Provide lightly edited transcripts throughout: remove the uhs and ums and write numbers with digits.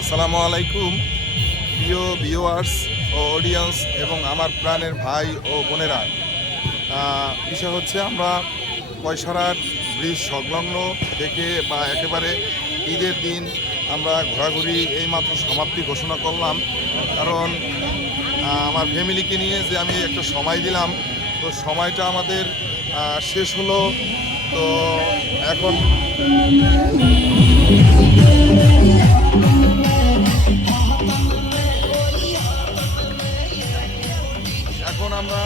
আসসালামু আলাইকুম প্রিয় ভিউয়ার্স ও অডিয়েন্স এবং আমার প্রাণের ভাই ও বোনেরা। বিষয় হচ্ছে আমরা পয়সারার ব্রিজ সংলগ্ন থেকে বা একেবারে ঈদের দিন আমরা ঘোরাঘুরি এইমাত্র সমাপ্তি ঘোষণা করলাম। কারণ আমার ফ্যামিলিকে নিয়ে যে আমি একটা সময় দিলাম, তো সময়টা আমাদের শেষ হলো। তো এখন এখন আমরা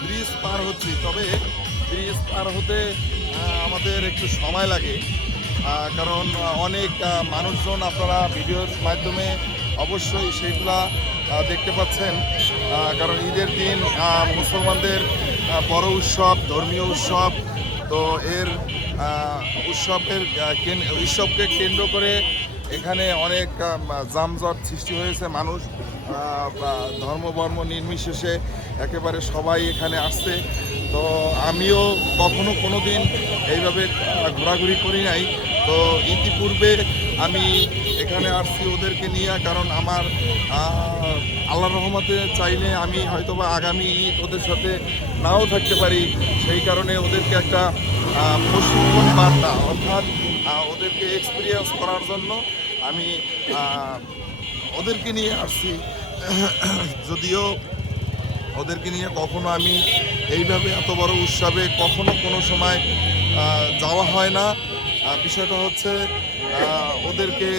ব্রিজ পার হচ্ছি। তবে ব্রিজ পার হতে আমাদের একটু সময় লাগে, কারণ অনেক মানুষজন আপনারা ভিডিওর মাধ্যমে অবশ্যই সেইগুলা দেখতে পাচ্ছেন। কারণ ঈদের দিন মুসলমানদের বড় উৎসব, ধর্মীয় উৎসব। তো এর উৎসবকে কেন্দ্র করে এখানে অনেক যানজট সৃষ্টি হয়েছে। মানুষ ধর্ম বর্ম নির্বিশেষে একেবারে সবাই এখানে আসছে। তো আমিও কোনো দিন এইভাবে ঘোরাঘুরি করি নাই। তো ইতিপূর্বে আমি এখানে আসছি ওদেরকে নিয়ে, কারণ আমার আল্লাহর রহমতে চাইলে আমি হয়তোবা আগামী ঈদ ওদের সাথে নাও থাকতে পারি। সেই কারণে ওদেরকে একটা প্রশিক্ষণ বার্তা, অর্থাৎ ওদেরকে এক্সপিরিয়েন্স করার জন্য আমি ওদেরকে নিয়ে আসছি। যদিও ওদেরকে নিয়ে কখনো আমি এইভাবে এত বড় উৎসবে কখনো কোনো সময় যাওয়া হয় না। বিষয়টা হচ্ছে ওদেরকে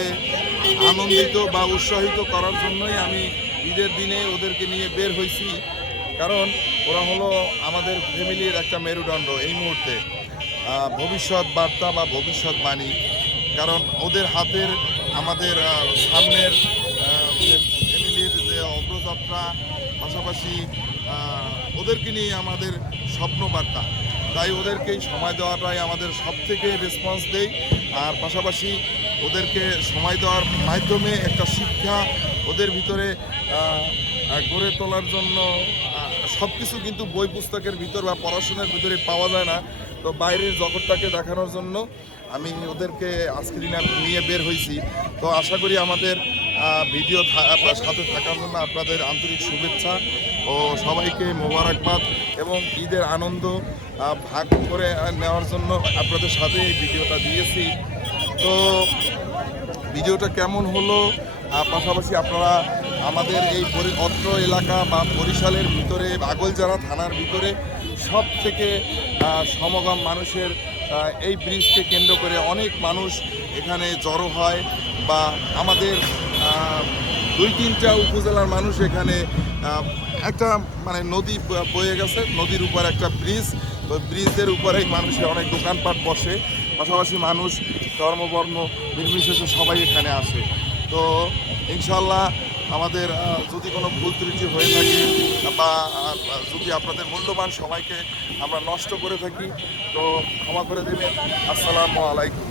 আনন্দিত বা উৎসাহিত করার জন্যই আমি ঈদের দিনে ওদেরকে নিয়ে বের হয়েছি। কারণ ওরা হলো আমাদের ফ্যামিলির একটা মেরুদণ্ড এই মুহূর্তে, ভবিষ্যৎ বার্তা বা ভবিষ্যৎবাণী। কারণ ওদের হাতের আমাদের সামনের ফ্যামিলির যে অগ্রযাত্রা, পাশাপাশি ওদেরকে নিয়ে আমাদের স্বপ্ন বার্তা। তাই ওদেরকেই সময় দেওয়াটাই আমাদের সবথেকে রেসপন্স দেই। আর পাশাপাশি ওদেরকে সময় দেওয়ার মাধ্যমে একটা শিক্ষা ওদের ভিতরে গড়ে তোলার জন্য সব কিছু কিন্তু বই পুস্তকের ভিতর বা পড়াশোনার ভিতরে পাওয়া যায় না। তো বাইরের জগৎটাকে দেখানোর জন্য আমি ওদেরকে আজকে দিনে নিয়ে বের হয়েছি। তো আশা করি আমাদের ভিডিও সাথে থাকার জন্য আপনাদের আন্তরিক শুভেচ্ছা ও সবাইকে মোবারকবাদ এবং ঈদের আনন্দ ভাগ করে নেওয়ার জন্য আপনাদের সাথে এই ভিডিওটা দিয়েছি। তো ভিডিওটা কেমন হলো, পাশাপাশি আপনারা আমাদের এই অত্র এলাকা বা বরিশালের ভিতরে আগৈলঝাড়া থানার ভিতরে সব থেকে সমাগম মানুষের এই ব্রিজকে কেন্দ্র করে অনেক মানুষ এখানে জড়ো হয়, বা আমাদের 2-3টা উপজেলার মানুষ এখানে একটা মানে নদী বয়ে গেছে, নদীর উপর একটা ব্রিজ। তো ব্রিজের উপরেই মানুষের অনেক দোকানপাট বসে, পাশাপাশি মানুষ ধর্মবর্ণ নির্বিশেষে সবাই এখানে আসে। তো ইনশাল্লাহ আমাদের যদি কোনো ভুল ত্রুটি হয়ে থাকে বা যদি আপনাদের মূল্যবান সময়কে আমরা নষ্ট করে থাকি, তো ক্ষমা করে দেবেন। আসসালামু আলাইকুম।